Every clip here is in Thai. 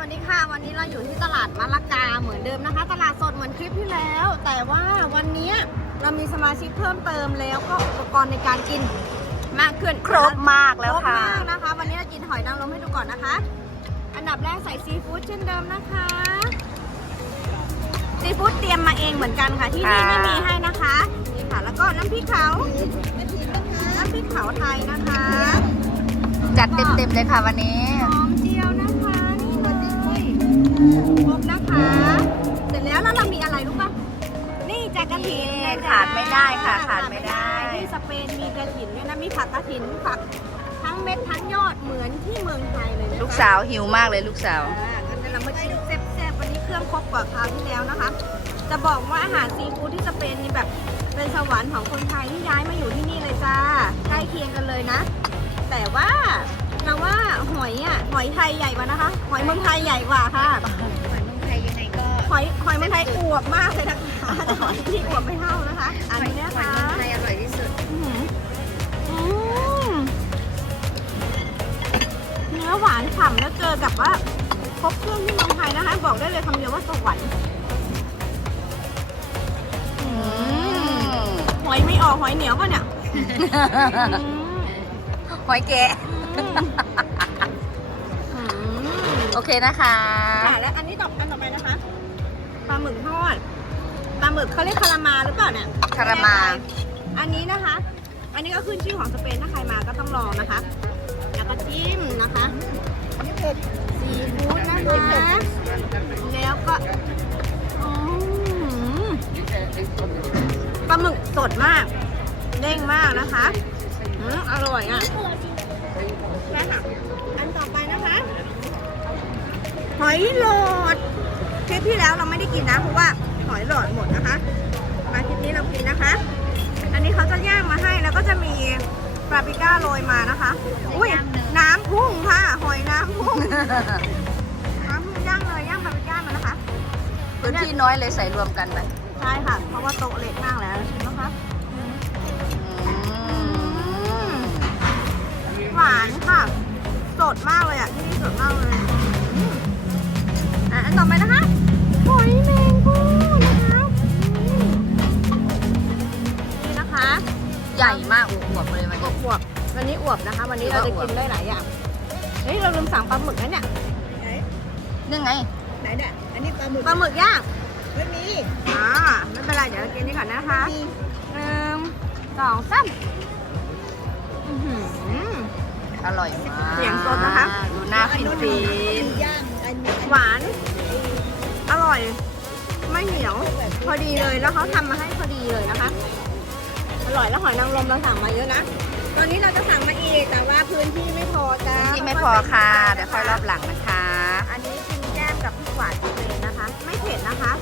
วัสดีค่ะ วันนี้เราอยู่ที่ตลาดมะละกาเหมือนเดิมนะคะ ตลาดสดเหมือนคลิปที่แล้ว แต่ว่าวันนี้เรามีสมาชิกเพิ่มเติมแล้วก็อุปกรณ์ในการกินมากขึ้นครบมากแล้วค่ะครบมากนะคะ วันนี้เรากินหอยนางรมให้ดูก่อนนะคะ อันดับแรกใส่ซีฟู้ดเช่นเดิมนะคะซีฟู้ดเตรียมมาเองเหมือนกันค่ะ ที่นี่ค่ะไม่มีให้นะคะนี่ค่ะแล้วก็น้ำพริกเผาน้ำพริกเผาไทยนะคะ จัดเต็มๆเลยค่ะวันนี้ ครบนะคะ เสร็จแล้วแล้วเรามีอะไรรู้ป่ะ นี่จากกระถินนะจ๊ะขาดไม่ได้ค่ะขาดไม่ได้ ที่สเปนมีกระถินด้วยนะ มีผักกระถินผักทั้งเม็ดทั้งยอดเหมือนที่เมืองไทยเลยนะคะลูกสาวหิวมากเลยลูกสาว อ่างั้นเดี๋ยวเรามากินแซ่บๆวันนี้เครื่องครบกว่าคราวที่แล้วนะคะ จะบอกว่าอาหารซีฟู้ดที่สเปนนี่แบบเป็นสวรรค์ของคนไทยที่ย้ายมาอยู่ที่นี่เลยจ้า ใกล้เคียงกันเลยนะ แต่ว่า เราว่าหอยอะหอยไทยใหญ่กว่านะคะ หอยเมืองไทยใหญ่กว่าค่ะ หอยเมืองไทยยังไงก็หอยหอยเมืองไทยอวบมากเลยนะคะแต่หอยที่อวบไม่เท่านะคะ อันนี้นะคะไทยอร่อยที่สุด อื้อหืออืมเนื้อหวานฉ่ำแล้วเจอกับว่าครบเครื่องที่เมืองไทยนะคะ บอกได้เลยคำเดียวว่าสวรรค์อืมหอยไม่ออกหอยเหนียวป่ะเนี่ย อืม หอยแกะอืม โอเคนะคะค่ะและอันนี้ต่ออันต่อไปนะคะปลาหมึกทอดปลาหมึกเขาเรียกคารามาหรือเปล่าเนี่ยคารามา อันนี้นะคะ อันนี้ก็ขึ้นชื่อของสเปนถ้าใครมาก็ต้องลองนะคะแล้วก็จิ้มนะคะซีฟู้ดนะคะแล้วก็อืมปลาหมึกสดมาก เด้งมากนะคะอืมอร่อยอะ นะคะอันต่อไปนะคะหอยหลอดคลิปที่แล้วเราไม่ได้กินนะเพราะว่าหอยหลอดหมดนะคะ มาคลิปนี้เรากินนะคะ อันนี้เขาจะย่างมาให้แล้วก็จะมีปาปริก้าโรยมานะคะ อุ้ยน้ำพุ่งค่ะ หอยน้ำพุ่งน้ำพุ่งย่างเลยย่างปาปริก้ามานะคะพื้นที่น้อยเลยใส่รวมกันไปใช่ค่ะ เพราะว่าโต๊ะเล็กมากแล้วชิ ดมากเลยอะที่นี่สดมากเลยอืมอะอันต่อไปนะคะหอยแมงผู้นะคะอืมนี่นะคะ ใหญ่มากอวบๆเลยวันอนี้วบๆวันนี้อวบนะคะ วันนี้เราจะกินได้หลายอย่างเฮ้ยเราลืมสั่งปลาหมึกนะเนี่ยนี่ไงไหนเนี่ยอันนี้ปลาหมึกปลาหมึกย่างไม่มีอ่าไม่เป็นไรเดี๋ยวเรากินนี่ก่อนนะคะหนึ่งสองสามอื้อหือ อร่อยมากเสียงสดนะคะ ดูหน้าฟินฟินหวาน อร่อย ไม่เหนียว พอดีเลยแล้วเขาทำมาให้พอดีเลยนะคะ อร่อยแล้วหอยนางรมเราสั่งมาเยอะนะตอนนี้เราจะสั่งมาอีกแต่ว่าพื้นที่ไม่พอจ้าที่ไม่พอค่ะ เดี๋ยวค่อยรอบหลังนะคะ อันนี้กินแก้มกับพริกหวานสเปนนะคะ ไม่เผ็ดนะคะ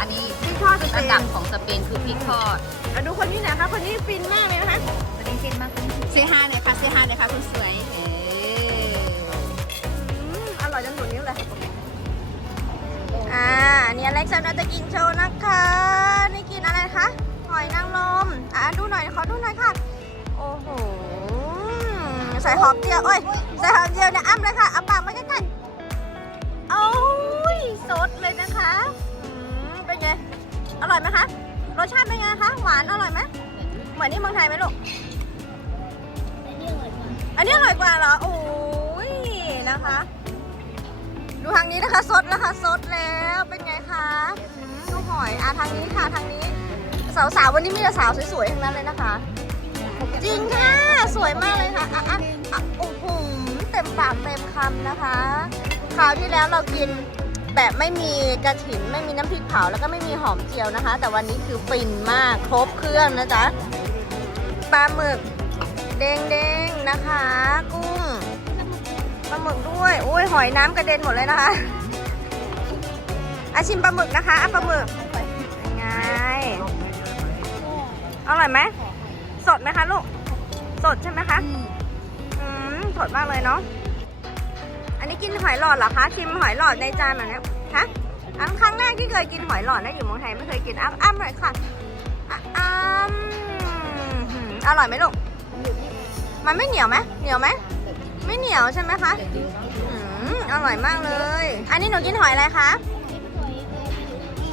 อันนี้พริกทอดสเประนดับของสเปนคือพริกทอดอะดูคนนี้หน่อยค่ะคนนี้ฟินมากเลยนะคะวันนี้ฟินมากขึ้นเซฮาหน่อยค่ะเซฮาหน่อยค่ะคุณสวยเอ๊ะอืมอร่อยจนหมดนิ้วเลยอ่าอันนี้อเล็กซ์เราจะกินโชว์นะคะ นี่กินอะไรคะหอยนางรมอ่าดูหน่อยขอดูหน่อยค่ะ โอ้โห ใส่หอมเจียวโอ้ย ใส่หอมเจียวเนี่ยอ้ำเลยค่ะเอาป ร่อยไหมคะ รสชาติเป็นไงคะ หวานอร่อยไหมเหมือนที่เมืองไทยไหมลูก อันนี้อร่อยกว่าเหรอ โอ้ยนะคะ ดูทางนี้นะคะ สดแล้วค่ะสดแล้ว เป็นไงคะอืมดูหอย อะทางนี้ค่ะทางนี้ สาวๆวันนี้มีแต่สาวสวยๆทั้งนั้นเลยนะคะ จริงค่ะ สวยมากเลยค่ะอะอะอะโอ้โหเต็มปากเต็มคำนะคะ คราวที่แล้วเรากิน แบบไม่มีกระถินไม่มีน้ำพริกเผาแล้วก็ไม่มีหอมเจียวนะคะ แต่วันนี้คือฟินมากครบเครื่องนะจ๊ะปลาหมึกเด้งๆนะคะ กุ้งปลาหมึกด้วยอุ้ยหอยน้ำกระเด็นหมดเลยนะคะอาชิมปลาหมึกนะคะอะปลาหมึกเป็นไงอร่อยไหมสดไหมคะลูก สดใช่ไหมคะ อืม สดมากเลยเนาะ อันนี้กินหอยหลอดเหรอคะชิมหอยหลอดในจานแบบนี้ฮะอันครั้งแรกที่เคยกินหอยหลอดนะอยู่เมืองไทยไม่เคยกินอ้ำอ้ำหน่อยค่ะอะอ้ำหืมอร่อยไหมลูกมันไม่เหนียวไหมเหนียวไหมไม่เหนียวใช่ไหมคะอืมอร่อยมากเลย อันนี้หนูกินหอยอะไรคะ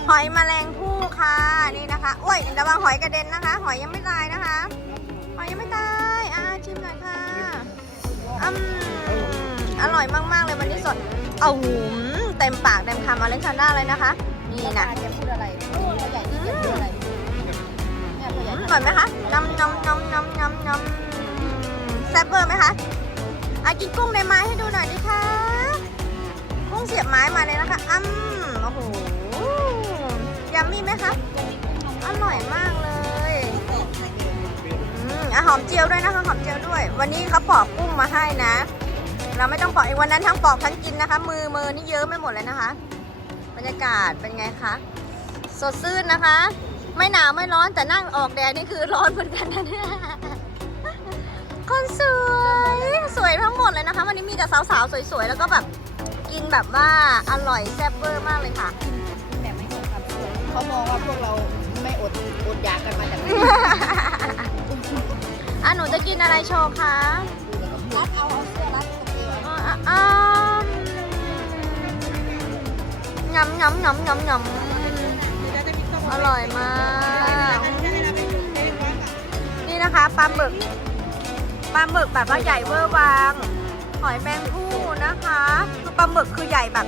หอยแมลงภู่ค่ะนี่นะคะโอ้ยระวังหอยกระเด็นนะคะ หอยยังไม่ตายนะคะ หอยยังไม่ตายอ่าชิมหน่อยค่ะ อร่อยมากๆเลยวันนี้สดเอาหูมเต็มปากเต็มคำอเล็กซานดราเลยนะคะ นี่นะแกพูดอะไรตัวใหญ่ที่แกพูดอะไรเนี่ยตัวใหญ่อร่อยไหมคะน้ำน้ำน้ำน้ำน้ำน้ำแซ่บเบอร์ไหมคะอะกินกุ้งในไม้ให้ดูหน่อยดิคะกุ้งเสียบไม้มาเลยนะคะอืมโอ้โหยัมมี่ไหมคะอร่อยมากเลยอืมอะหอมเจียวด้วยนะคะหอมเจียวด้วย วันนี้เขาปอกกุ้งมาให้นะ เราไม่ต้องปอกอีกวันนั้นทั้งปอกทั้งกินนะคะ มือมือนี่เยอะไม่หมดเลยนะคะ บรรยากาศเป็นไงคะสดชื่นนะคะ ไม่หนาวไม่ร้อนแต่นั่งออกแดดนี่คือร้อนเหมือนกันนะเนี่ยคนสวยสวยทั้งหมดเลยนะคะ วันนี้มีแต่สาวๆสวยๆแล้วก็แบบกินแบบว่าอร่อยแซ่บเวอร์มากเลยค่ะแบบไม่ของครับเขามองว่าพวกเราไม่อดอดอยากกันมาจากไหนอะหนูจะกินอะไรโชว์คะ รัดเอาเอา อะอะอะยำยำยำยำยำอร่อยมาก นี่นะคะปลาหมึกปลาหมึกแบบว่าใหญ่เวอร์วังหอยแมงผู้นะคะคือปลาหมึกคือใหญ่แบบ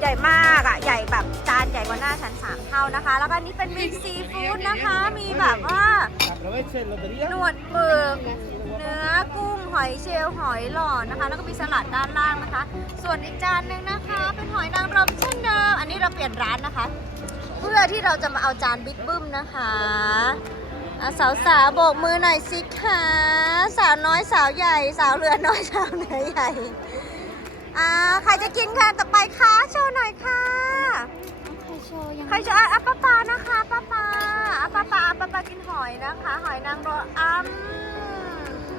ใหญ่มากอะใหญ่แบบจานใหญ่กว่าหน้าชั้นสามเท่านะคะ แล้วก็นี่เป็นมิกซีฟู้ดนะคะ มีแบบว่า Aprovechen lotería. หนวดหมึกเนื้อกุ้ง หอยเชลล์หอยหลอดนะคะ แล้วก็มีสลัดด้านล่างนะคะ ส่วนอีกจานหนึ่งนะคะ เป็นหอยนางรมเช่นเดิมอันนี้เราเปลี่ยนร้านนะคะ เพื่อที่เราจะมาเอาจานบิ๊กบึ้มนะคะอะสาวสาวๆโบกมือหน่อยสิคะสาวน้อยสาวใหญ่ สาวเรือน้อยสาวเหนือใหญ่อ่าใครจะกินค่ะต่อไปคะโชว์หน่อยค่ะใครโชว์ยังใครจะอะอะป้าปานะคะป้าปาอะป้าปาป้าปากินหอยนะคะ หอยนางรมอ้ำ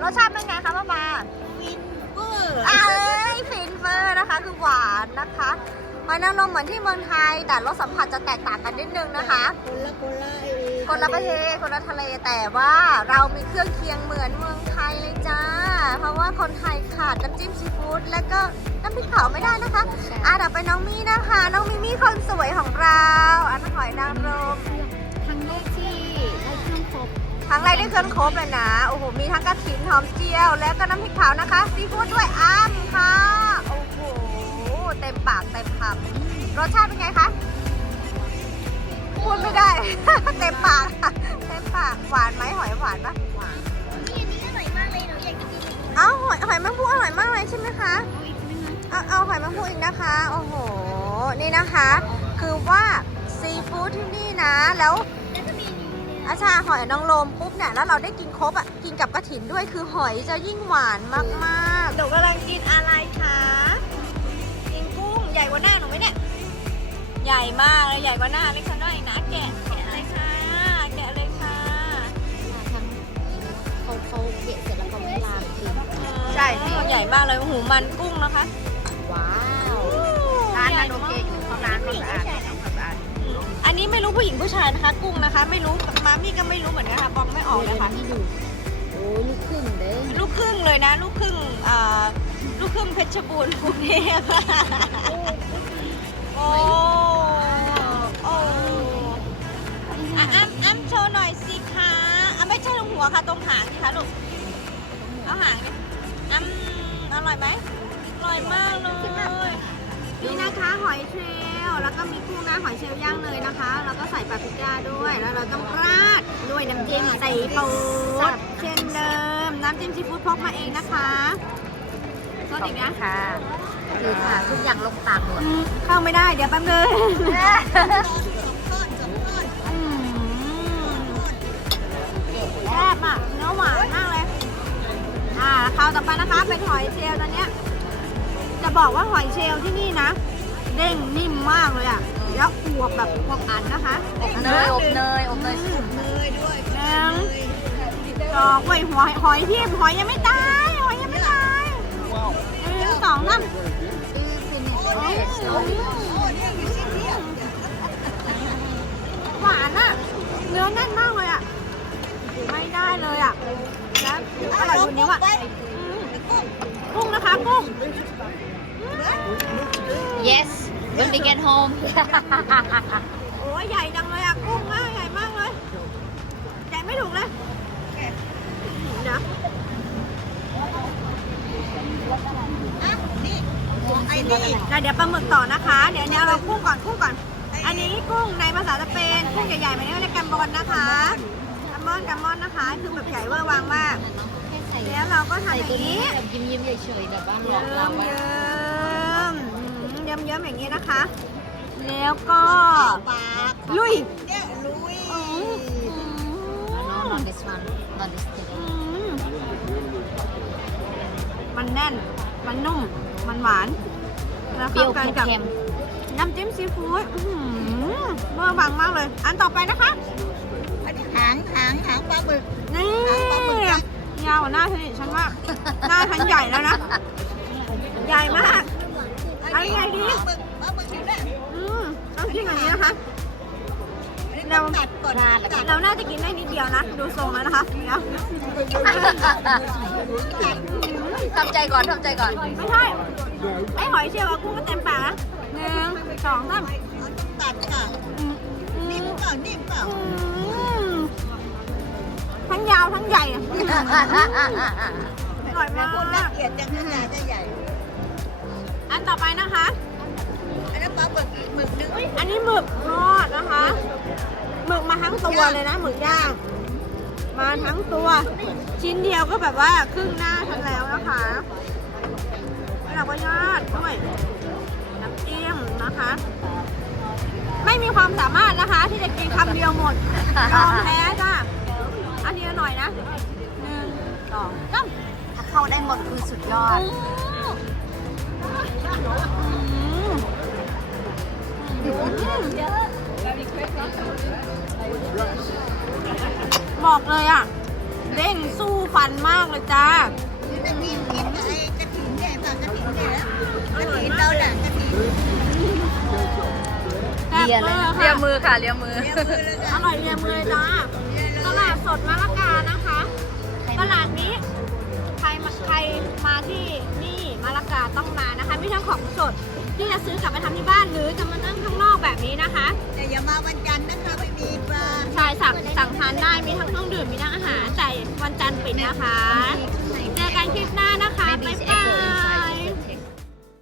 รสชาติเป็นไงคะป้าปาฟินเวอร์เอ้ยฟินเฟอร์นะคะ คือหวานนะคะหอยนางรมเหมือนที่เมืองไทย แต่รสสัมผัสจะแตกต่างกันนิดนึงนะคะ คนละคนละเอคนละประเทศคนละทะเลแต่ว่าเรามีเครื่องเคียงเหมือนเมืองไทยเลยจ้า เพราะว่าคนไทยขาดน้ำจิ้มซีฟู้ดและก็น้ำพริกเผาไม่ได้นะคะอะเดี๋ยวไปน้องมี่นะคะ น้องมิมี่คนสวยของเราอันหอยนางร ไรได้เครื่องครบเลยนะ โอ้โห มีทั้งกระถินหอมเจียว แล้วก็น้ำพริกเผานะคะ ซีฟู้ดด้วยอ้ามค่ะ โอ้โห เต็มปากเต็มคำรสชาติเป็นไงคะ พูดไม่ได้ เต็มปาก เต็มปาก หวานไหมหอยหวานปะหวานนี่อันนี้อร่อยมากเลยหนูอยากจะกินเลยเอ้าหอยหอยแมงภู่อร่อยมากเลยใช่ไหมคะเอาอีกไหมคะเอาเอาหอยแมงภู่อีกนะคะ โอ้โห นี่นะคะ คือว่าซีฟู้ดที่นี่นะ แล้วแล้วจะมีนี่ อาชาหอยนางรมปุ๊บเนี่ยแล้วเราได้กินครบอะกินกับกระถินด้วยคือหอยจะยิ่งหวานมากๆหนูกำลังกินอะไรคะกินกุ้งใหญ่กว่าหน้าหนูไหมเนี่ยใหญ่มากเลยใหญ่กว่าหน้าเล็กน้อยนะแกะแกะเลยค่ะแกะเลยค่ะทั้งเขาเขาเกะเสร็จแล้วเขาไม่ลามจริงใช่ใหญ่มากเลยหูมันกุ้งนะคะ ว้าวร้านนั้นโอเคอยู่เขาร้านเขาสะอาดอั นนี้ไม่รู้ผู้หญิงผู้ชายนะคะ กุ้งนะคะ ไม่รู้มามี่ก็ไม่รู้เหมือนกันค่ะบองไม่ออกเลยค่ะนี่ดูโอ้ยลูกครึ่งเด้ลูกครึ่งเลยนะ ลูกครึ่งอ่าลูกครึ่งเพชรบูรณ์กรุงเทพ เราต้องราดด้วยน้ำจิ้มซีฟู้ดเช่นเดิม น้ำจิ้มซีฟู้ดพกมาเองนะคะสดอีกนะค่ะคือค่ะทุกอย่างลงปากหมดอืมเข้าไม่ได้เดี๋ยวแป๊บนึงอืมแซ่บอะเนื้อหวานมากเลย อ่าคราวต่อไปนะคะ เป็นหอยเชลล์ตอนเนี้ย จะบอกว่าหอยเชลล์ที่นี่นะ เด้งนิ่มมากเลยอะ แล้วอวบแบบอวบอันนะคะอบเนยอบเนยอบเนยหนึ่งสองเว้ยหอยหอยที่หอยยังไม่ตายหอยยังไม่ตายหนึ่งสองสามหวานอะเนื้อแน่นมากเลยอะไม่ได้เลยอะแล้วอร่อยอยู่นิ้วอะอืมกุ้งนะคะกุ้งอื yes when we get home โอ้ยใหญ่จังเลยอะกุ้งมากใหญ่มากเลยใหญ่ไม่ถูกเลยเดี๋ยวไอ้นี่แต่เดี๋ยวปลาหมึกต่อนะคะ เดี๋ยวเดี๋ยวเรากุ้งก่อนกุ้งก่อน อันนี้กุ้งในภาษาสเปนกุ้งใหญ่ๆแบบนี้เรียกแกมบอนนะคะแกมบอนแกมบอนนะคะ คือแบบใหญ่เวอร์วางมากแล้วเราก็ทำใส่อย่างตัวนี้นี้แบบยิ้มๆเฉยๆแบบว่าหลเยิ้อกเรามว่าเยิ้มเยิ้มเยิ้มอย่างนี้นะคะ แล้วก็ ปากลุย เนี่ยลุย no not this one not this thing อืมมันแน่น มันนุ่ม มันหวานแล้วเปรี้ยวเข้ากันกับเค็มน้ำจิ้มซีฟู้ดอื้อหือเบอร์บังมากเลย อันต่อไปนะคะ อันนี้หางหางหางปลาบึก นี่ปลาหมึกยักษ์ยาวกว่าหน้าฉันอีกฉันว่า หน้าฉันใหญ่แล้วนะ ใหญ่มาก อันนี้ไงดี ปลาบึกปลาบึกอยู่เนี่ยอืมต้องกินอย่างนี้นะคะอันนี้ต้องตัดก่อนตัดเราน่าจะกินได้นิดเดียวนะ ดูทรงแล้วนะคะเดี๋ยวทำใจก่อนทำใจก่อน ไม่ใช่ ไอ้หอยเชลล์กับกุ้งก็เต็มปากนะหนึ่งสองสามตัดค่ะอืมอืนิ่มมเปล่านิ่มเปล่าอืมทั้งยาวทั้งใหญ่อะอร่อยแต่มาคนน่ากเกลียดจังขนาดจะใหญ่ อันต่อไปนะคะ อันนั้นปลาบึกหมึกนึงอันนี้หมึกทอดนะคะหมึกมาทั้งตัวเลยนะหมึกย่าง มาทั้งตัว ชิ้นเดียวก็แบบว่าครึ่งหน้าฉันแล้วนะคะแล้วเราก็ยอดด้วยน้ำจิ้มนะคะ ไม่มีความสามารถนะคะ ที่จะกินคำเดียวหมดยอมแพ้จ้ะอันนี้หน่อยนะหนึ่งสองสามถ้าเข้าได้หมดคือสุดยอด บอกเลยอะเด้งสู้ฟันมากเลยจ้าจะกินกินไอ้กระถิ่นเนี่ยค่ะกระถิ่นเนี่ยกระถิ่นเราแหละกระถิ่นเลียเลยแซ่บเลียมือค่ะเลียมือ เรียกมือเลยอค่ะร่อยเรียมเลยจ้าตลาดสดมะละกา ใครมาที่นี่มาละกาต้องมานะคะ มีทั้งของสดที่จะซื้อกลับไปทำที่บ้านหรือจะมานั่งข้างนอกแบบนี้นะคะ แต่อย่ามาวันจันทร์นะคะไม่มีปลาชายสั่งสั่งทานได้มีทั้งเครื่องดื่มมีทั้งอาหารแต่วันจันทร์ปิดนะคะ เจอกันคลิปหน้านะคะ บ๊ายบาย